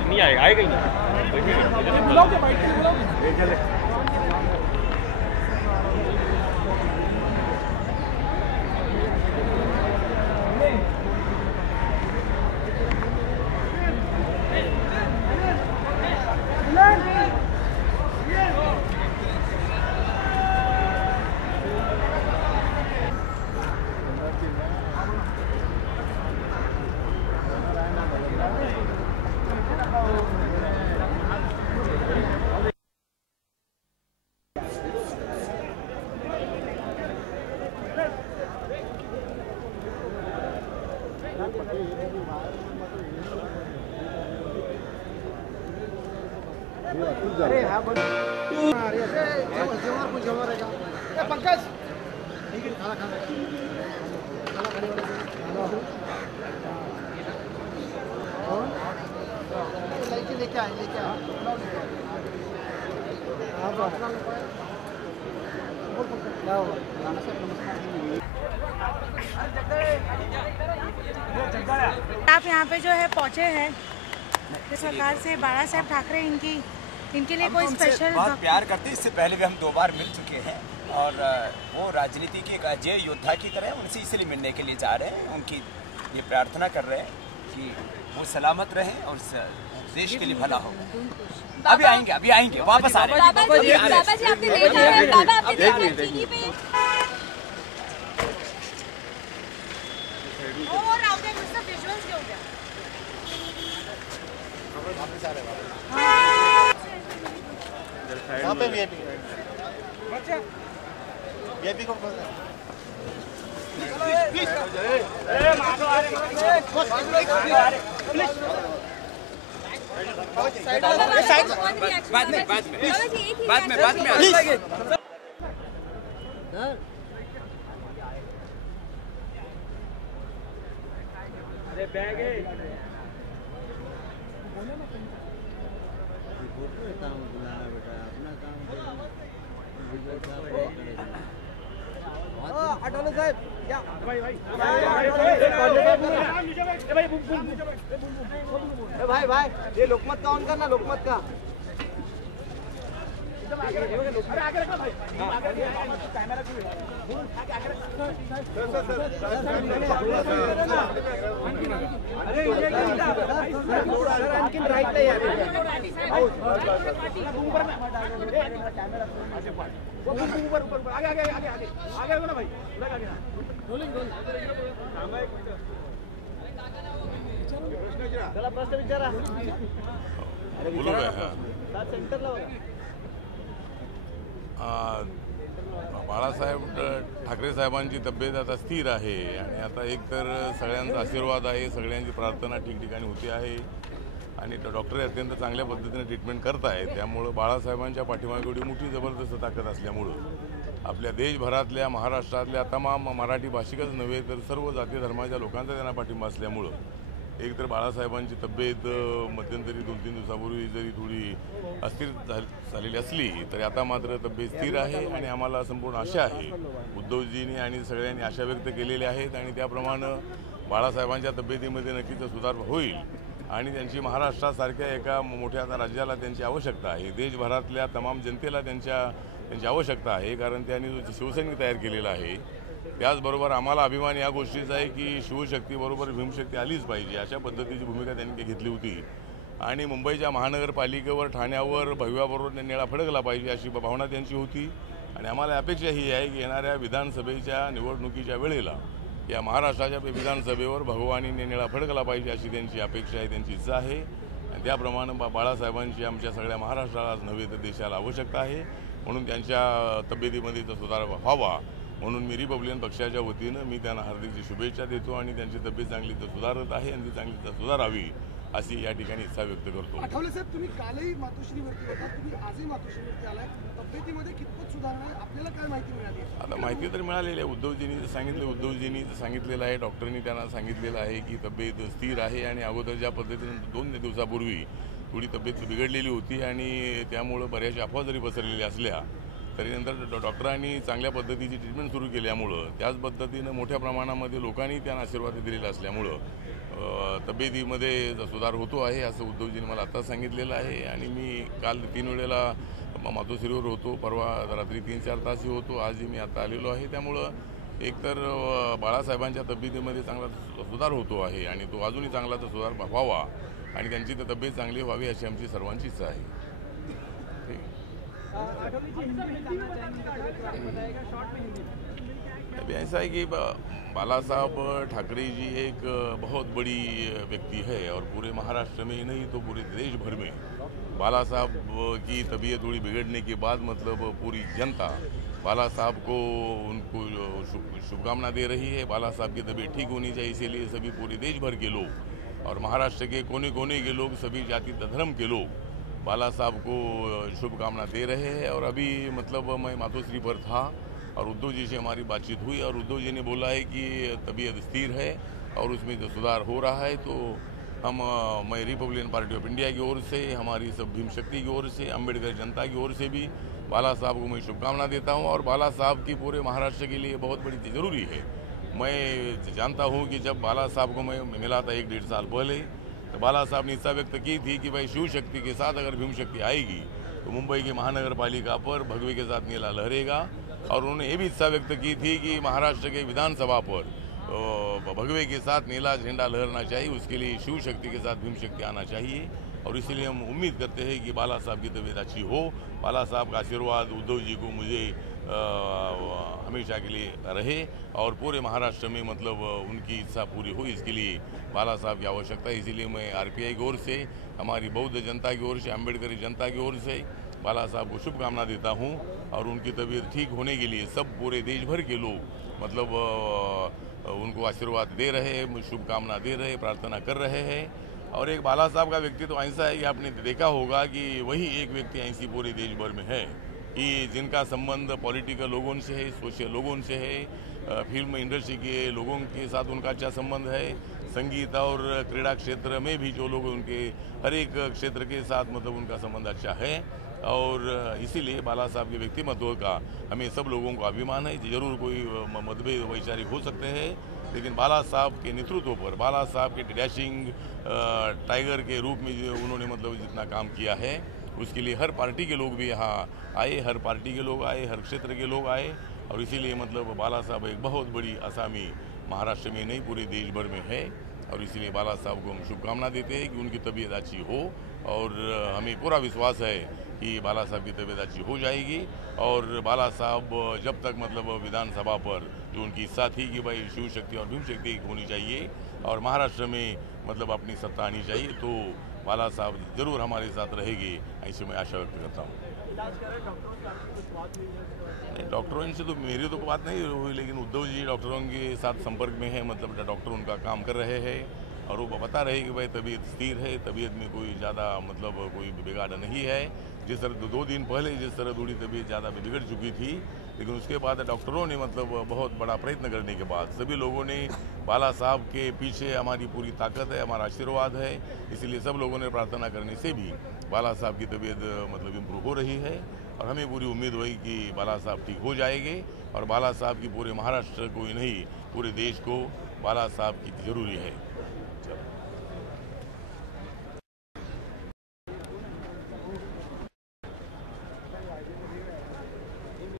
नहीं आएगा, आएगा ही नहीं। अरे हाँ बोल पंकज लेके आए आप यहाँ पे जो है पहुँचे हैं सरकार से बाला साहेब ठाकरे इनके लिए कोई स्पेशल बहुत प्यार करते हैं। इससे पहले भी हम 2 बार मिल चुके हैं और वो राजनीति के एक अजय योद्धा की तरह उनसे इसलिए मिलने के लिए जा रहे हैं। उनकी ये प्रार्थना कर रहे हैं कि वो सलामत रहें और देश के लिए भला हो। अभी आएंगे वापस आ रहे वीआईपी को बाद में अरे बैग है बेटा अपना काम भाई ये लोकमत का ऑन करना लोकमत का आगे रखो भाई कैमरा बाळासाहेब ठाकरे साहेबांची तब्येत आता स्थिर आहे आणि आता एकतर सगळ्यांचा आशीर्वाद आहे, सगळ्यांची प्रार्थना ठिकठिकाणी होती आहे आणि डॉक्टर अत्यंत चांगल्या पद्धतीने ट्रीटमेंट करत आहेत। त्यामुळे बाळासाहेबांच्या पाठीमागे एवढी मोठी जबरदस्त ताकद असल्यामुळे आपल्या देशभरातल्या महाराष्ट्रातल्या तमाम मराठी भाषिकच नव्हे तर सर्व जाती धर्माच्या लोकांचा त्यांना पाठिंबा असल्यामुळे एकतर बाळासाहेबांची तब्येत मध्यंतरी 2-3 दिवसापूर्वी जरी थोडी अस्थिर झालेली असली तरी आता मात्र तब्येत स्थिर आहे आणि आम्हाला संपूर्ण आशा आहे उद्धवजींनी आणि सगळ्यांनी आशा व्यक्त केलेल्या आहेत आणि त्याप्रमाणे बाळासाहेबांच्या तब्येतीमध्ये नक्कीच सुधार होईल आणि त्यांची महाराष्ट्रासारख्या एका मोठ्या राज्याला त्यांची आवश्यकता आहे। देशभरातल्या तमाम जनतेला त्यांची आवश्यकता आहे कारण त्यांनी जो शिवसैनिक तयार केलेला आहे त्याचबरोबर आम्हाला अभिमान या गोष्टीचा आहे की शिवशक्तीबरोबर भीमशक्ती आलीच पाहिजे अशा पद्धतीची भूमिका त्यांनी घेतली होती आणि मुंबईच्या महानगरपालिकेवर ठाण्यावर भव्याबरोबर निळा फडकला पाहिजे अशी भावना त्यांची होती आणि आम्हाला अपेक्षा ही आहे की येणाऱ्या विधानसभेच्या निवडणुकीच्या वेळेला या महाराष्ट्राच्या विधानसभेवर भगवानीने निळा फडकला पाहिजे अशी त्यांची अपेक्षा आहे, त्यांची इच्छा आहे. आणि त्याप्रमाणे बाळासाहेबांची आमच्या सगळ्या महाराष्ट्रालाच नव्हे तर देशाला आवश्यकता आहे. म्हणून त्यांच्या तब्येतीमध्ये सुधार व्हावा म्हणून मी रिपब्लिकन पक्षाच्या वतीनं मी त्यांना हार्दिक शुभेच्छा देतो आणि त्यांची तब्येत चांगली तर सुधारत आहे आणि ती चांगली तर सुधारावी अशी या ठिकाणी इच्छा व्यक्त करतो. आठवले साहेब, तुम्ही कालही मातोश्रीवरती होता, तुम्ही आजही मातोश्रीवरती आलाय. तब्येतीमध्ये कितपत सुधारणा आहे, आपल्याला काय माहिती मिळाली? आता माहिती तर मिळालेली आहे. उद्धवजींनी सांगितलेलं आहे, डॉक्टरांनी त्यांना सांगितलेलं आहे की तब्येत स्थिर आहे आणि अगोदर ज्या पद्धतीने 2 दिवसापूर्वी थोडी तब्येत बिघडलेली होती आणि त्यामुळं बऱ्याचशा अफवा जरी पसरलेल्या असल्या तरी नंतर डॉक्टरांनी चांगल्या पद्धतीची ट्रीटमेंट सुरू केल्यामुळं त्याच पद्धतीनं मोठ्या प्रमाणामध्ये लोकांनी त्यांना आशीर्वाद दिलेला असल्यामुळं तब्येतीमध्ये सुधार होतो आहे असं उद्धवजींनी मला आता सांगितलेलं आहे. आणि मी काल 3 वेळेला मातोश्रीवर होतो, परवा रात्री 3-4 तासही होतो, आजही मी आता आलेलो आहे. त्यामुळं एकतर बाळासाहेबांच्या तब्येतीमध्ये चांगला सुधार होतो आहे आणि तो अजूनही चांगला तर सुधार व्हावा आणि त्यांची तर तब्येत चांगली व्हावी अशी आमची सर्वांची इच्छा आहे. अभी ऐसा है कि बाला साहब ठाकरे जी एक बहुत बड़ी व्यक्ति है और पूरे महाराष्ट्र में ही नहीं तो पूरे देश भर में बाला साहब की तबीयत थोड़ी बिगड़ने के बाद मतलब पूरी जनता बाला साहब को उनको शुभकामना दे रही है. बाला साहब की तबीयत ठीक होनी चाहिए, इसीलिए सभी पूरे देश भर के लोग और महाराष्ट्र के कोने कोने के लोग, सभी जाति धर्म के लोग बाला साहब को शुभकामना दे रहे हैं. और अभी मतलब मैं मातोश्री पर था और उद्धव जी से हमारी बातचीत हुई और उद्धव जी ने बोला है कि तबीयत स्थिर है और उसमें जो सुधार हो रहा है. तो मैं रिपब्लिकन पार्टी ऑफ इंडिया की ओर से, हमारी सब भीम शक्ति की ओर से, अम्बेडकर जनता की ओर से भी बाला साहब को मैं शुभकामना देता हूँ. और बाला साहब की पूरे महाराष्ट्र के लिए बहुत बड़ी ज़रूरी है. मैं जानता हूँ कि जब बाला साहब को मैं मिला था 1-1.5 साल पहले तो बाला साहब ने इच्छा व्यक्त की थी कि भाई शिव शक्ति के साथ अगर भीम शक्ति आएगी तो मुंबई की महानगर पालिका पर भगवे के साथ नीला लहरेगा. और उन्होंने ये भी इच्छा व्यक्त की थी कि महाराष्ट्र के विधानसभा पर भगवे के साथ नीला झंडा लहरना चाहिए, उसके लिए शिव शक्ति के साथ भीम शक्ति आना चाहिए. और इसीलिए हम उम्मीद करते हैं कि बाला साहब की तबीयत अच्छी हो. बाला साहब का आशीर्वाद उद्धव जी को मुझे हमेशा के लिए रहे और पूरे महाराष्ट्र में मतलब उनकी इच्छा पूरी हो, इसके लिए बाला साहब की आवश्यकता है. इसीलिए मैं आरपीआई की ओर से, हमारी बौद्ध जनता की ओर से, अम्बेडकरी जनता की ओर से बाला साहब को शुभकामना देता हूं. और उनकी तबीयत ठीक होने के लिए सब पूरे देश भर के लोग मतलब उनको आशीर्वाद दे रहे हैं, शुभकामना दे रहे हैं, प्रार्थना कर रहे हैं. और एक बाला साहब का व्यक्तित्व तो ऐसा है कि आपने देखा होगा कि वही एक व्यक्ति ऐसी पूरे देश भर में है कि जिनका संबंध पॉलिटिकल लोगों से है, सोशल लोगों से है, फिल्म इंडस्ट्री के लोगों के साथ उनका अच्छा संबंध है, संगीत और क्रीड़ा क्षेत्र में भी जो लोग उनके हर एक क्षेत्र के साथ मतलब उनका संबंध अच्छा है. और इसीलिए बाला साहब के व्यक्तिमत्व का हमें सब लोगों को अभिमान है. जरूर कोई मतभेद वैचारिक हो सकते हैं, लेकिन बाला साहब के नेतृत्व पर, बाला साहब के डैशिंग टाइगर के रूप में जो उन्होंने मतलब जितना काम किया है उसके लिए हर पार्टी के लोग भी यहाँ आए, हर पार्टी के लोग आए, हर क्षेत्र के लोग आए. और इसीलिए मतलब बाला साहब एक बहुत बड़ी आसामी महाराष्ट्र में नहीं पूरे देश भर में है. और इसीलिए बाला साहब को हम शुभकामना देते हैं कि उनकी तबीयत अच्छी हो. और हमें पूरा विश्वास है कि बाला साहब की तबीयत अच्छी हो जाएगी. और बाला साहब जब तक मतलब विधानसभा पर जो उनकी इच्छा थी कि भाई शिव शक्ति और भीम शक्ति होनी चाहिए और महाराष्ट्र में मतलब अपनी सत्ता आनी चाहिए, तो बाला साहब जरूर हमारे साथ रहेंगे, ऐसे मैं आशा व्यक्त करता हूँ. डॉक्टरों से तो मेरी तो बात नहीं हुई, लेकिन उद्धव जी डॉक्टरों के साथ संपर्क में है, मतलब डॉक्टर उनका काम कर रहे हैं और वो बता रहे हैं कि भाई तबीयत स्थिर है, तबीयत में कोई ज़्यादा मतलब कोई बिगाड़ नहीं है. जिस तरह 2 दिन पहले जिस तरह थोड़ी तबीयत ज़्यादा बिगड़ चुकी थी, लेकिन उसके बाद डॉक्टरों ने मतलब बहुत बड़ा प्रयत्न करने के बाद सभी लोगों ने बाला साहब के पीछे हमारी पूरी ताकत है, हमारा आशीर्वाद है. इसलिए सब लोगों ने प्रार्थना करने से भी बाला साहब की तबीयत मतलब इम्प्रूव हो रही है. और हमें पूरी उम्मीद हुई कि बाला साहब ठीक हो जाएंगे. और बाला साहब की पूरे महाराष्ट्र को ही नहीं पूरे देश को बाला साहब की ज़रूरी है.